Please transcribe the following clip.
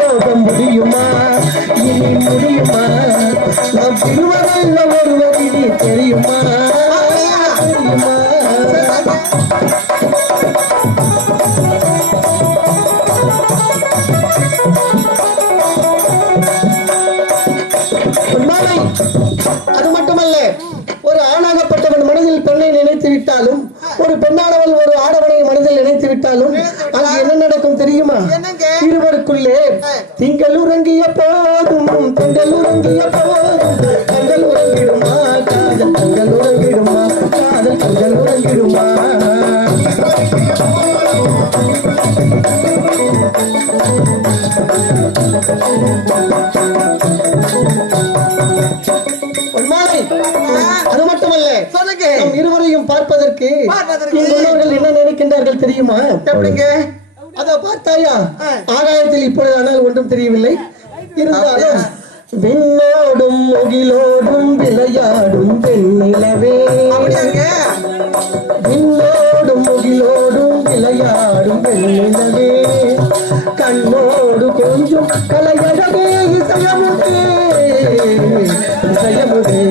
போக முடியுமா இனி முடியுமா நம் திருவரல்ல ஒருவர் இனி தெரியுமா தெரியுமா அது மட்டுமல்ல ஒரு ஆணாகப்பட்டவன் மனதில் பெண்ணை நினைத்து விட்டாலும் ஒரு பெண்ணானவள் ஒரு ஆடவனை மனதில் நினைத்து விட்டாலும் அங்கு என்ன நடக்கும் தெரியுமா இருவருக்குள்ளே திங்கள் உறங்கிய போதும் திங்கள் உறங்கிய போதும் தங்கள் உறங்கிடுமா காதல் தங்கள் உறங்கிடுமா காதல் தங்கள் உறங்கிடுமா அது மட்டுமல்ல நம் இருவரையும் பார்ப்பதற்கு முன்னோர்கள் என்ன நினைக்கின்றார்கள் தெரியுமா எப்படிங்க அத பார்த்தாயா ஆகாயத்தில் இப்பொழுது ஆனால் ஒன்றும் தெரியவில்லை இருந்தாலும் விண்ணோடும் முகிலோடும் விளையாடும் பெண்ணிலவே விண்ணோடும் முகிலோடும் விளையாடும் பெண்ணிலவே கண்ணோடு கொஞ்சம் கலையழகே இசையமுதே இசையமுதே